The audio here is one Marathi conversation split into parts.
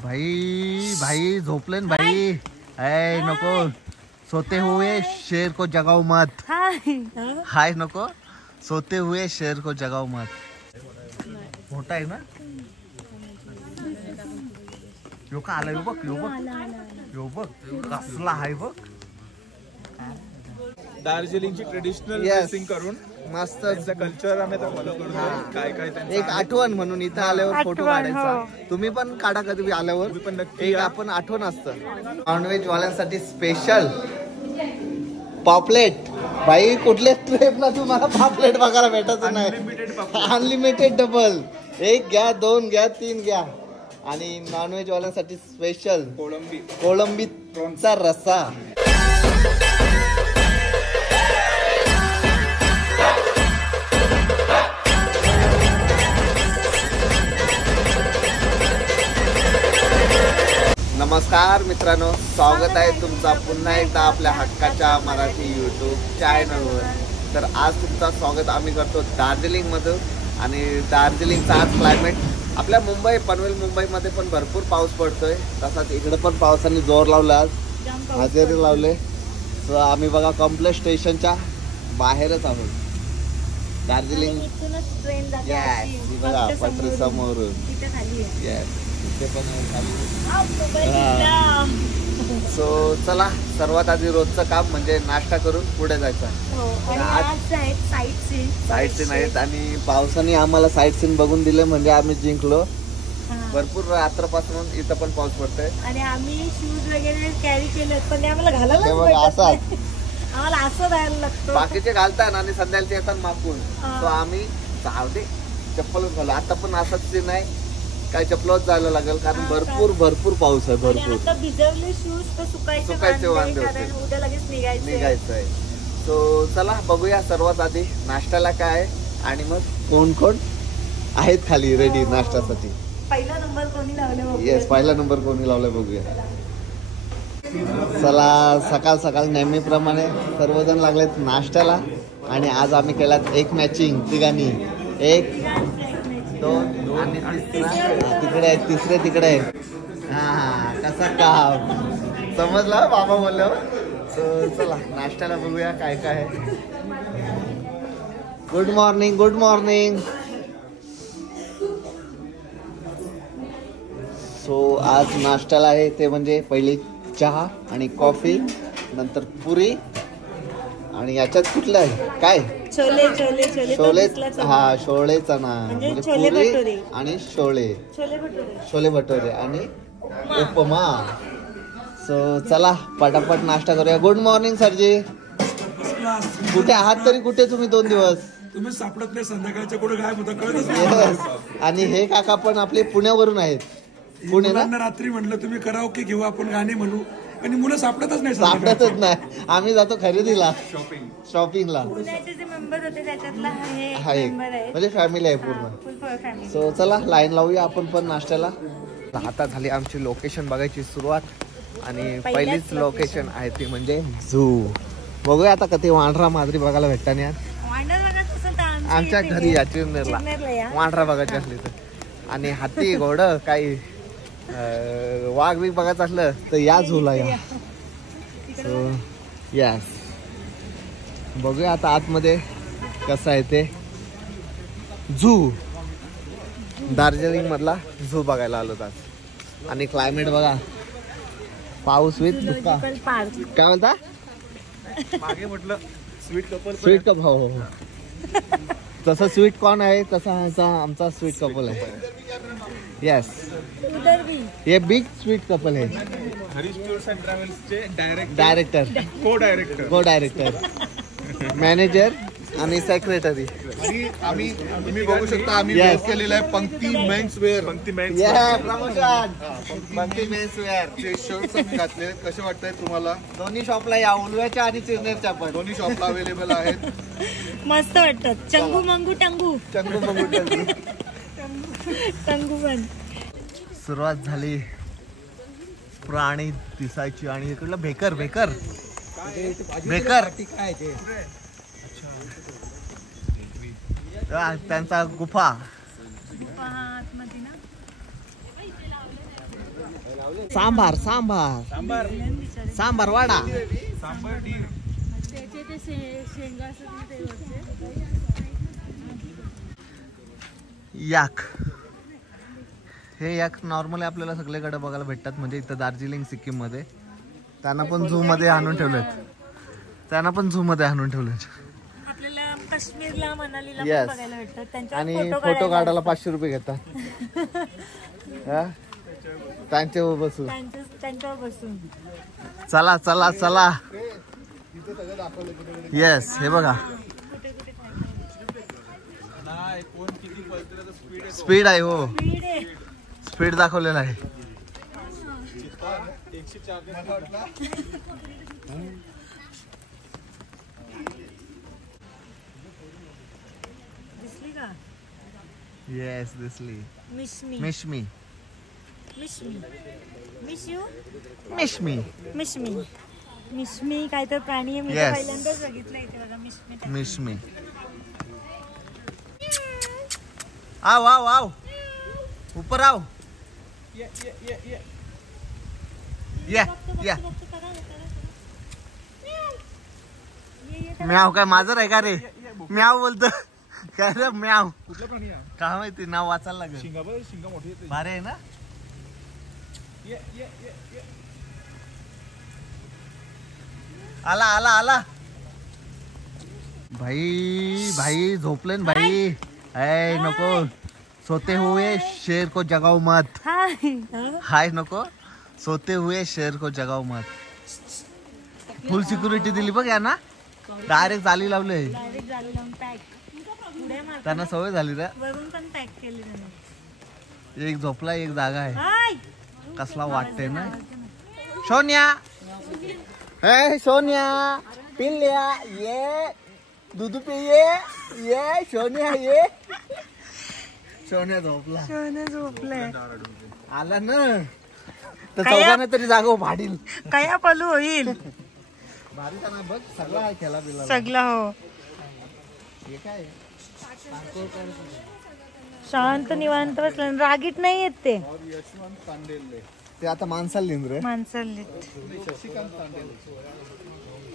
भाई भाई झोपले ना भाई. ऐ नको सोते हुए शेर को जगाओ मत. हाय नको सोते हुए शेर को जगाओ मत. मोठा आहे ना यो का आला. यो बघ यो बघ यो बघ कसला आहे बघ. दार्जिलिंगची ट्रेडिशनल ड्रेसिंग करून मस्त कल्चर आम्ही फॉलो करतो. काय काय एक आठवण म्हणून इथं आल्यावर फोटो काढायचा. तुम्ही पण काढा कधी आल्यावर. पण नक्की एक आपण आठवण असतं. नॉनव्हेज वाल्यांसाठी स्पेशल पॉपलेट. भाई कुठल्या ट्रेपला तुम्हाला पॉपलेट बघायला भेटायचं नाही. Unlimited double. एक घ्या, दोन घ्या, तीन घ्या. आणि नॉनव्हेज वाल्यांसाठी स्पेशल कोळंबीचा रस्सा. नमस्कार मित्रांनो, स्वागत आहे तुमचा पुन्हा एकदा आपल्या हक्काच्या मराठी यूट्यूब चॅनलवर. तर आज तुमचं स्वागत आम्ही करतो दार्जिलिंगमध्ये. आणि दार्जिलिंगचा आज क्लायमेट आपल्या मुंबई पनवेल मुंबईमध्ये पण भरपूर पाऊस पडतोय. तसाच इकडे पण पावसाने जोर लावला. आज हजेरी लावले. सो आम्ही बघा कॉम्प्लेक्स स्टेशनच्या बाहेरच आहोत. दार्जिलिंग बघा पटरी समोरून. सो चला सर्वात आधी रोजचं काम म्हणजे नाश्ता करून पुढे जायचं. साईट सीन आहेत आणि पावसाने आम्हाला साईट सीन बघून दिले म्हणजे आम्ही जिंकलो. भरपूर रात्रपासून इथं पण पाऊस पडतोय आणि आम्ही शूज वगैरे कॅरी केले पण आम्हाला घालायला असाच आम्हाला असं राहायला लागतं. बाकीचे घालतात आणि संध्याकाळचे येतात मागून. तो आम्ही जाऊ दे चप्पलच घालू. आता पण असंच सीन आहे. काय चप्पलच जायला लागेल कारण भरपूर पाऊस आहे. भरपूर भिजवले शूज तर सुकायचे वांदे कारण उद्या लगेच निघायचं आहे. सो चला बघूया सर्वात आधी नाश्त्याला काय आणि मग कोण कोण आहेत खाली रेडी नाश्त्यासाठी. पहिला नंबर कोणी लावले. येस पहिला नंबर कोणी लावलाय बघूया. चला सकाळ सकाळ नेहमीप्रमाणे सर्वजण लागलेत नाश्त्याला. आणि आज आम्ही केलात एक मॅचिंग तिघांनी. एक दोन आणि तिकडे आहे तिसरे तिकडे आहे. हा कसा काम समजला बाबा बोललो. सो चला नाश्त्याला बघूया काय काय आहे. Good morning good morning. So आज नाश्त्याला आहे ते म्हणजे पहिली चहा आणि कॉफी, नंतर पुरी आणि याच्यात कुठलं आहे काय छोले हा शोळेचा ना म्हणजे पुरी आणि छोले भटोरे आणि उपमा. सो चला पटापट नाश्ता करूया. गुड मॉर्निंग सरजी. कुठे आहात तरी कुठे तुम्ही 2 दिवस तुम्ही सापडत नाही. संध्याकाळच्या कुठे काय होतं. आणि हे काका पण आपले पुण्यावरून आहेत. पुणे ना. रात्री म्हटलं तुम्ही कराओके घेऊ आपण गाणे म्हणू आणि मुलं सापडतच नाही. आम्ही जातो खरेदीला शॉपिंगला. हा एक म्हणजे फॅमिली आहे पूर्ण. सो चला लाईन लावूया आपण पण नाश्त्याला. आता झाली आमची लोकेशन बघायची सुरुवात. आणि पहिलीच लोकेशन आहे ती म्हणजे झू. बघूया आता कधी वांढरा माजरी बघायला भेटता नाही. आमच्या घरी या चिरनेरला वांढरा बघायची असली तर. आणि हाती घोड काही वाघ बीघ बघायचं असलं तर या झूला या. सो यस बघूया आता आतमध्ये कसं आहे ते. झू दार्जिलिंग मधला झू बघायला आलो आज. आणि क्लायमेट बघा पाऊस विथ धुका. काय म्हणता मागे म्हटलं स्वीट कप. हो हो तसं स्वीट कॉर्न आहे तसा आमचा स्वीट कपल आहे. यस ये बिग स्वीट कपल है. हरीश टूर्स अँड ट्रॅव्हल्सचे डायरेक्टर को डायरेक्टर मॅनेजर आणि सेक्रेटरी. आणि तुम्ही बघू शकता आम्ही वेअर केलेला आहे पंक्ती मेन्स वेअर. पंक्ती मेन्स वेअर चे शर्ट्स आम्ही घातले. कसे वाटतंय तुम्हाला. दोन्ही शॉपला या उलव्याच्या आणि चिरनेरच्या पण दोन्ही शॉपला अवेलेबल आहेत. मस्त वाटतात. चंगू मंगू टंगू पण. सुरुवात झाली प्राणी दिसायची. आणि इकडलं भेकर त्यांचा गुफा. सांबार सांबार सांबार वाडा. त्याचे ते शेंगा असतात ते वरचे. याक, हे याक नॉर्मली आपल्याला सगळीकडे बघायला भेटतात. म्हणजे इथं दार्जिलिंग सिक्कीम मध्ये त्यांना पण झू मध्ये आणून ठेवलेत. आपल्याला काश्मीरला मनालीला Yes. पण बघायला भेटतात. आणि फोटो काढायला 500 रुपये घेतात. हा? त्यांच्यावर बसून त्यांच्यावर बसून. चला चला चला. येस, हे बघा स्पीड आहे. हो, स्पीड दाखवलेला आहे. दिसली का? येस, दिसली. मिशमी मिशमी मिशमी मिशू मिशमी मिशमी मिशमी काय तर प्राणी आहे. मी Yes. पहिल्यांदाच बघितलं इथे बघा मिशमी. मिशमी. आओ आओ आओ, ऊपर आओ. या या. म्याव काय माझं आहे का रे? म्याव बोलतो काय रे? म्याव काय माहिती, नाव वाचायला लागेल. भारी आहे ना. आला आला आला. भाई भाई झोपले ना भाई. ऐ नको, सोते हुए शेर को जगाओ मत. हाय नको, सोते हुए शेर को जगाओ मत. फुल सिक्युरिटी दिली बघ या ना. डायरेक्ट जाली लावले. त्यांना सवय झाली रे. एक झोपला, एक जागा आहे. कसला वाटते ना. सोनिया, ए सोनिया, पिल्ल्या ये दूध पिये. ये सोनिया ये. सोनिया झोपलाय. आला ना तर चौघांना तरी जागो भाडील. काय पलू होईल. भारी ना बघ, सगळा आहे खेळा बिला सगळा. हो, हे काय शांत निवांत बसलं. रागीट नाही येत ते. ते आता माणसाला लिहिन रे. माणसाला शशिकांत तांडेल.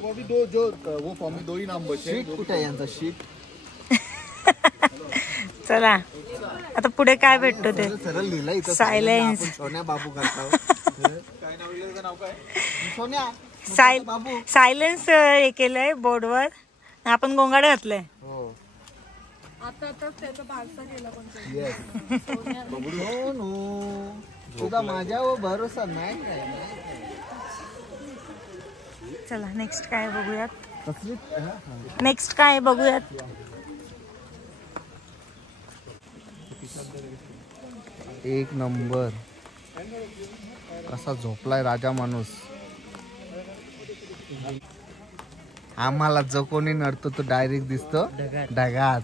वो अभी दो जो वो फॉर्म में 2 ही नाम बचे. शीट कुठे आहे यांचा? शीट. चला आता पुढे काय भेटतो ते. सरळ लिहिलं इथं. सायलेन्स. आपण सोन्या बाबू करतो. काय नाव लिहिलं नाव काय? सोन्या बाबू. सायलेन्स हे केलंय बोर्डवर. आपण गोंगाड घातलंय. हो. आता त्याचा बारसा गेला कोणता. येस. हो नो, तुझा माझ्यावर भरोसा नाही. चला नेक्स्ट काय बघूयात. कसली नेक्स्ट काय बघूयात. एक नंबर. कसा झोपलाय राजा माणूस. आम्हाला जो कोणी नडतो तो डायरेक्ट दिसतो ढगात.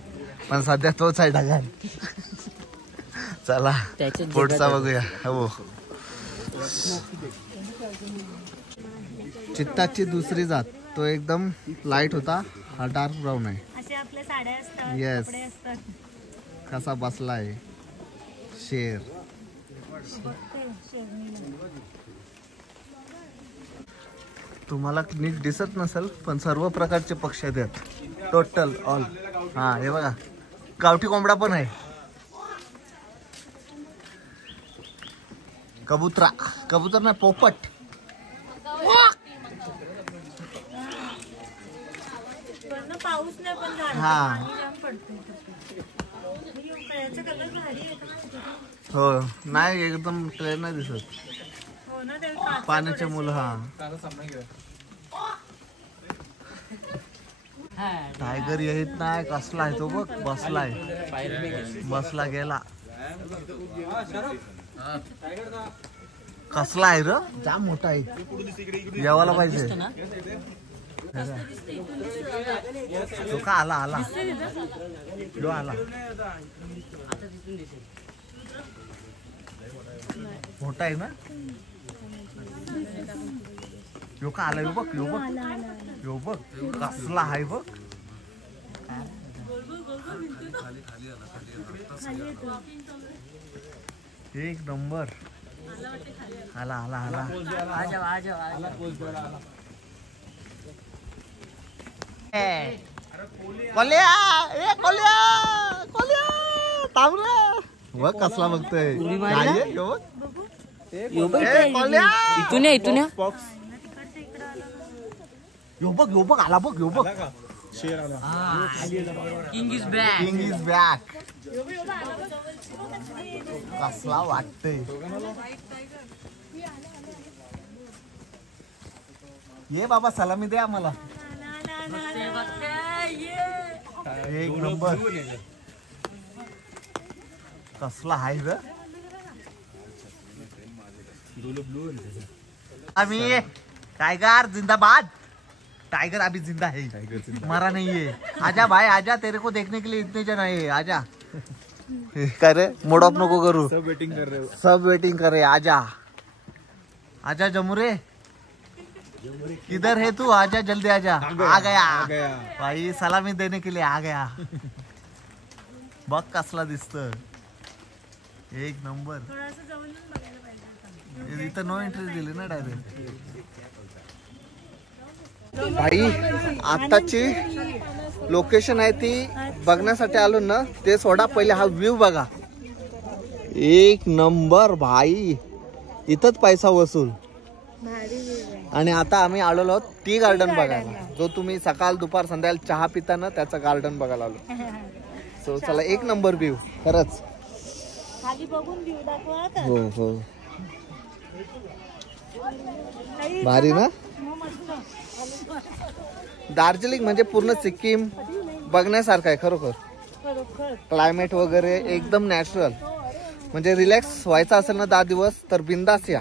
पण सध्या तोच आहे ढगात. चला पुढचा बघूया. हो, चित्ताची दुसरी जात. तो एकदम लाईट होता, हा डार्क ब्राऊन आहे. असे आपल्या साड्या असतात. Yes. कपडे असतात. कसा बसलाय शेर. तुम्हाला नीट दिसत नसेल पण सर्व प्रकारचे पक्षी आहेत टोटल ऑल. हा, हे बघा गावठी कोंबडा पण आहे. कबूतर नाही, पोपट. पाऊस नाही पण झाड हा. कलर भारी आहे का? हो, नाही एकदम क्लिअर नाही दिसत. हो ना, ते काचा पाण्याचे मुलं. हा, टायगर येत नाही. कसला आहे तो बघ, बसला गेला. कसला आहे र, जाम मोठा आहे. जेवायला पाहिजे. तो का आला आला जो आला. मोठा आहे ना. यो का आला. यो बघ, यो बघ, यो बघ कसला आहे बघ. एक नंबर. आला आला आला कोल्या ए कोल्या कोल्या थांब रे बघ कसला बघतोय इथून इथून यो बघ आला बघ यो बघ king is back king is back कसला वाटतंय ये बाबा सलामी दे आम्हाला एक नंबर कसला आहे ग आम्ही टाइगर जिंदाबाद टाइगर अभी जिंदा है मरा नहीं है आजा भाई आजा तेरे को देखने के लिए इतने जन आए आजा कर मूड ऑफ नको करू सब वेटिंग कर रहे आजा आजा जमुरे किधर है तू आजा जल्दी आजा आ गया भाई सलामी देने के लिए आ गया बघ कसला दिसत एक नंबर इथं नो एंट्री दिली ना डायरेक्ट भाई आताची लोकेशन आहे ती बघण्यासाठी आलो ना ते सोडा पहिले हा व्ह्यू बघा एक नंबर भाई इथंच पैसा वसूल आणि आता आम्ही आलेलो आहोत टी गार्डन बघायला जो तुम्ही सकाळ दुपार संध्याकाळ चहा पिताना त्याचं गार्डन बघायला आलो सो चला एक नंबर व्ह्यू खरंच हो हो भारी ना दार्जिलिंग म्हणजे पूर्ण सिक्कीम बघण्यासारखं आहे खरोखर क्लायमेट वगैरे एकदम नॅचरल म्हणजे रिलॅक्स व्हायचं असेल ना 10 दिवस तर बिंदास या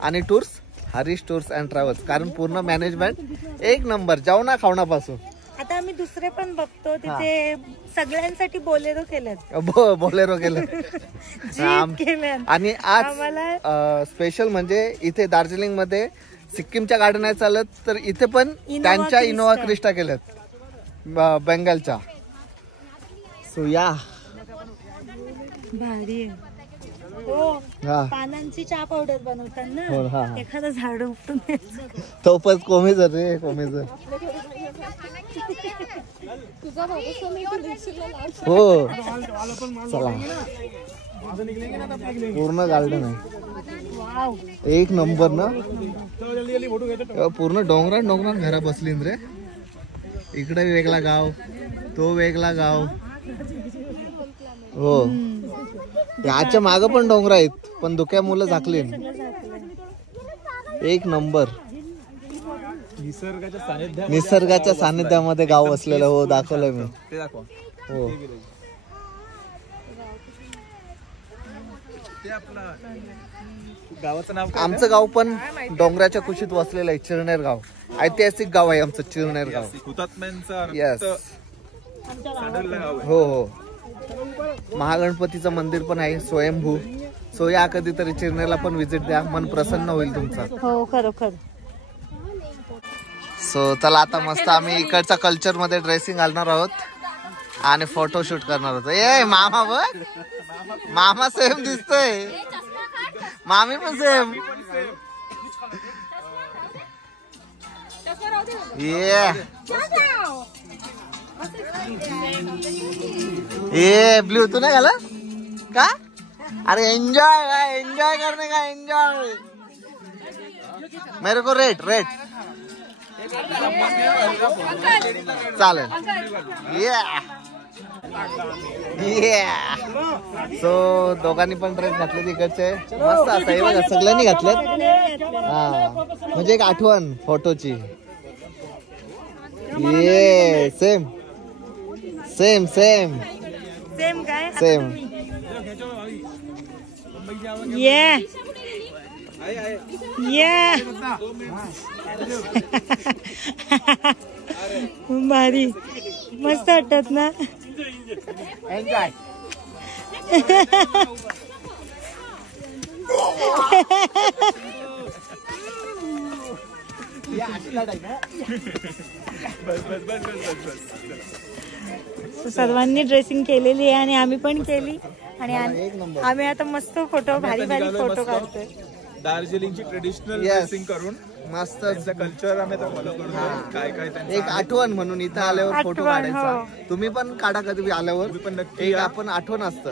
आणि tours Harish tours and travels कारण पूर्ण मॅनेजमेंट एक नंबर जेवणा खावण्यापासून आता आम्ही दुसरे पण बघतो तिथे सगळ्यांसाठी बोलेरो केलेत बोलेरो केलं आणि आज स्पेशल म्हणजे इथे दार्जिलिंग मध्ये सिक्कीमच्या गाड्या नाही चालत तर इथे पण त्यांच्या इनोवा क्रिस्टा केल्यात बेंगालच्या सो या भारी पानांची चहा पावडर बनवतात ना एखादं झाड उपटून तो पण कोमेज रे कोमेज हो चला पूर्ण गार्डन आहे एक नंबर ना पूर्ण डोंगरात घरा बसली रे इकडे वेगळा गाव तो वेगळा गाव हो याच्या माग पण डोंगर आहेत पण धुक्या मुलं झाकली एक नंबर निसर्गाच्या सानिध्यामध्ये गाव असलेलं हो दाखवलंय मी हो गावाचं नाव आमचं गाव पण डोंगराच्या कुशीत वसलेलं आहे चिरनेर गाव ऐतिहासिक गाव आहे आमचं चिरनेर गाव यस हो हो महागणपतीचं मंदिर पण आहे स्वयंभू सो या कधीतरी चिरनेरला पण विजिट द्या मन प्रसन्न होईल तुमचं हो खरोखर सो चला आता मस्त आम्ही इकडच्या कल्चर मध्ये ड्रेसिंग घालणार आहोत आणि फोटोशूट करणार होतो ए मामा बघ मामा सेम दिसतोय मामी पण सेम ये ब्लू तू नाही घाला का अरे एंजॉय एंजॉय करने का एंजॉय मेरे को रेट चालेल सो दोघांनी पण ड्रेस घातले तिकडचे मस्त आता हे बघा सगळ्यांनी घातलेत हा म्हणजे एक आठवण फोटोची ये सेम सेम सेम सेम काय सेम ये ये भारी मस्त वाटत ना एन्जॉय सर्वांनी ड्रेसिंग केलेली आहे आणि आम्ही पण केली आणि एक नंबर. आम्ही आता मस्त फोटो भारी फोटो काढतोय. दार्जिलिंगची ट्रेडिशनल ड्रेसिंग करून मस्त त्यांचं कल्चर आम्ही आता फॉलो करतो. काय काय त्यांचं एक आठवण म्हणून इथं आल्यावर फोटो आठवण, काढायचा. तुम्ही पण काढा कधी आल्यावर. तुम्ही पण नक्की एक या. आपण आठवण असतं.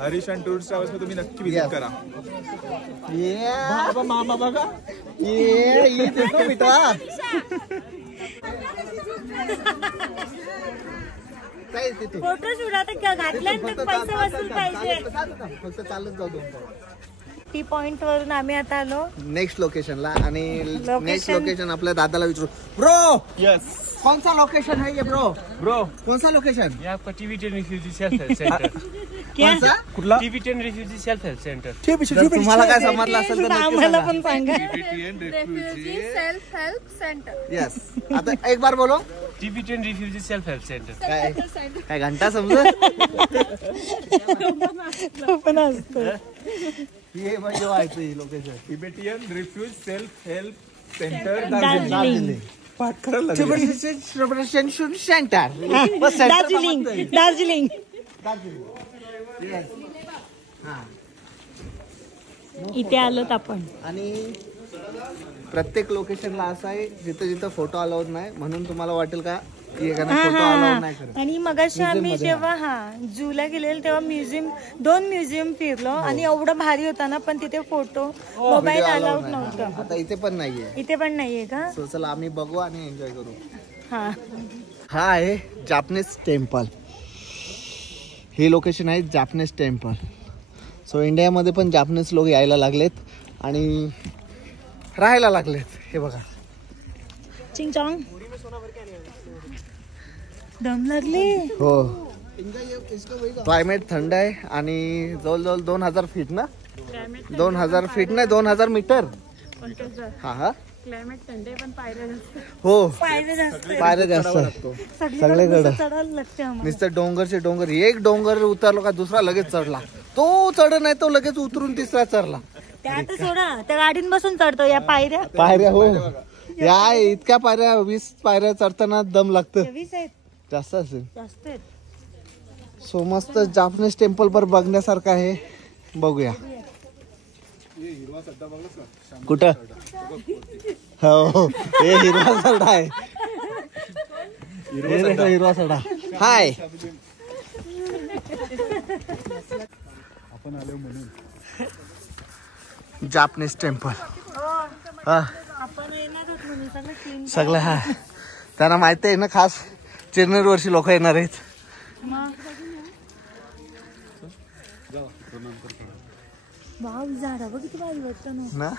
हरीश अँड टूर्स ट्रॅव्हल्स मध्ये तुम्ही नक्की विजिट करा. ये मामा बघा ये देखो बेटा. काय तिथे फोटो शूट आता घातल्यानंतर पैसे वसूल पाहिजे. फक्त चालत जाऊ दोन. टी पॉइंट वरून आम्ही आता आलो नेक्स्ट लोकेशनला आणि Location. नेक्स्ट लोकेशन आपल्या दादाला विचारू. ब्रो यस कौन सा लोकेशन है ये ब्रो? ब्रो कौन सा लोकेशन? ये आपका टीवी10 रिफ्यूजी सेल्फ हेल्प सेंटर. कौन सा? कुठला टीवी10 रिफ्यूजी सेल्फ हेल्प सेंटर. जर तुम्हाला काय समजलं असेल तर नक्की आम्हाला सांगा. पण सांगा. Refugee self help centre. Yes आता एक बार बोलो. TV ten refugee self help centre. काय काय घंटा समज पण असतं. हे म्हणजे व्हायचं ही location. Tibetan refuge self help centre Darjeeling. पाठ करायला लागेल. सेंटर दार्जिलिंग. इथे आलोत आपण. आणि प्रत्येक लोकेशनला असं आहे जिथं जिथं फोटो अलाउड नाही म्हणून तुम्हाला वाटेल का की एखादा फोटो अलाउड नाही करत. आणि मगाशी आम्ही जेव्हा जूला गेलेलो तेव्हा दोन म्युझियम फिरलो आणि एवढं भारी होता ना, पण तिथे फोटो मोबाईल अलाउड नव्हतं. आता इथे पण नाहीये. इथे पण नाहीये का? सो चला आम्ही बघू आणि एन्जॉय करू. हा आहे जापनीज टेम्पल. हे लोकेशन आहे जापनीज टेम्पल. सो इंडियामध्ये पण जापनीज लोक यायला लागलेत आणि राहायला लागलेत. हे बघा चिंगचॉंग दम लागले. हो क्लायमेट थंड आहे आणि जवळजवळ 2000 फीट ना, 2000 फीट नाही 2000 मीटर. हा हा क्लायमेट थंड आहे पण पायऱ्या हो पायऱ्या जास्त आहेत. पायऱ्या जास्त सगळीकडे. चढायला लागते आम्हाला. नुसतं डोंगरचे डोंगर. एक डोंगर उतरलो का दुसरा लगेच चढला. तो चढ नाही तो लगेच उतरून तिसरा चढला. त्या आता सोडा, त्या गाडीत बसून चढतो या पायऱ्या. पायऱ्या हो या इतक्या पायऱ्या 20 पायऱ्या चढताना दम लागतं. 20 आहेत. जास्त असेल. जास्त आहेत. सो मस्त जापनीज टेम्पल पर बघण्यासारखं आहे. बघूया कुठं. हो हे हिरवा सडा आहे. हिरवा सडा. हाय आपण आलो म्हणून जापनीज टेम्पल. आपण येणार आहोत म्हणून सगळं clean. सगळं हा त्यांना माहिती आहे ना, खास चिरनेर वर्षी लोक येणार आहेत. वाव झाडा बघ किती भारी वाटतं ना.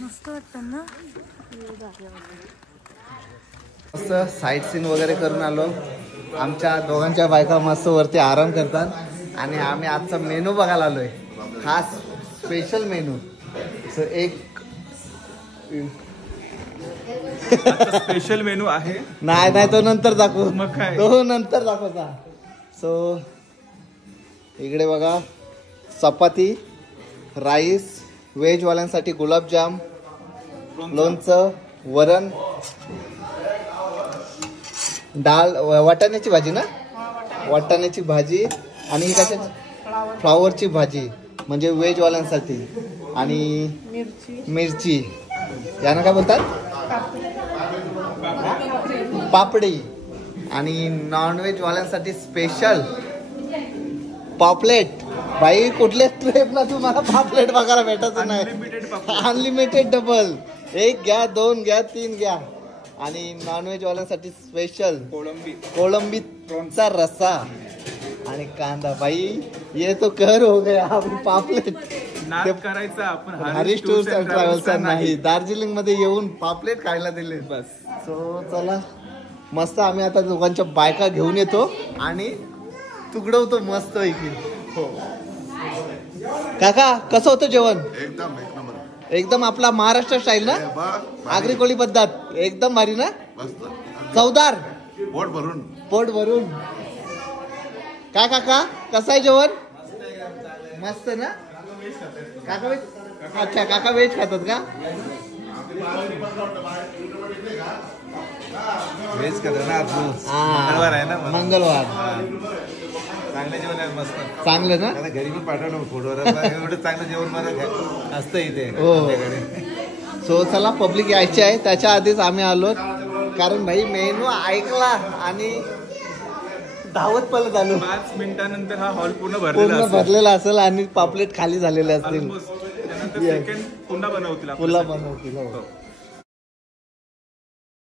मस्त वाटतं ना. मस्त साईट सीन वगैरे करून आलो. आमच्या दोघांच्या बायका मस्त वरती आराम करतात आणि आम्ही आजचा मेनू बघायला आलोय. खास स्पेशल मेनू. सो एक स्पेशल मेनू आहे. नाही तो नंतर दाखवू. मग काय? तो नंतर दाखवता. सो इकडे बघा चपाती, राईस, व्हेजवाल्यांसाठी गुलाबजाम, लोणचं, वरण, डाळ, वाटाण्याची भाजी ना, वाटाण्याची भाजी आणि ही कशाची फ्लावरची भाजी म्हणजे व्हेजवाल्यांसाठी, आणि मिरची यानं काय बोलतात पापडी, आणि नॉनव्हेज वाल्यांसाठी स्पेशल पॉपलेट. भाई कुठल्या ट्रेपला तुम्हाला पॉपलेट बघायला भेटायचं नाही. Unlimited double. एक घ्या, 2 घ्या, 3 घ्या. आणि नॉनव्हेज वाल्यांसाठी स्पेशल कोळंबीचा रस्सा आणि कांदा. भाई ये तो कर हो गया पापलेट. करायचा आपण हरीश टूर्स अँड ट्रॅव्हल्सचा नाही, दार्जिलिंग मध्ये येऊन पापलेट खायला दिले बस. सो चला मस्त आम्ही आता दोघांच्या बायका घेऊन येतो आणि तुकडवतो मस्त पैकी. हो काका कसं होतं जेवण? एकदम एक नंबर. एकदम आपला महाराष्ट्र स्टाईल ना, आगरी कोळी पद्धत एकदम भारी ना, चवदार, पोट भरून. काय काका कसं आहे जेवण? मस्त ना काका. व्हेज? अच्छा काका व्हेज खातात का? व्हेज करतो ना, मंगळवार. चांगलं जेवण आहे मस्त. चांगलं ना? आता घरी पण पाठवलं फूडवर एवढं चांगलं जेवण मला असतं इथे. हो. सो चला पब्लिक यायची आहे त्याच्या आधीच आम्ही आलो कारण भाई मेनू ऐकला आणि धावत पलत आलो. 5 मिनिटानंतर हा हॉल पूर्ण पूर्ण भरलेला असेल आणि पापलेट खाली झालेले असतील. त्यानंतर सेकंड पुन्हा बनवतील. पुन्हा बनवतील.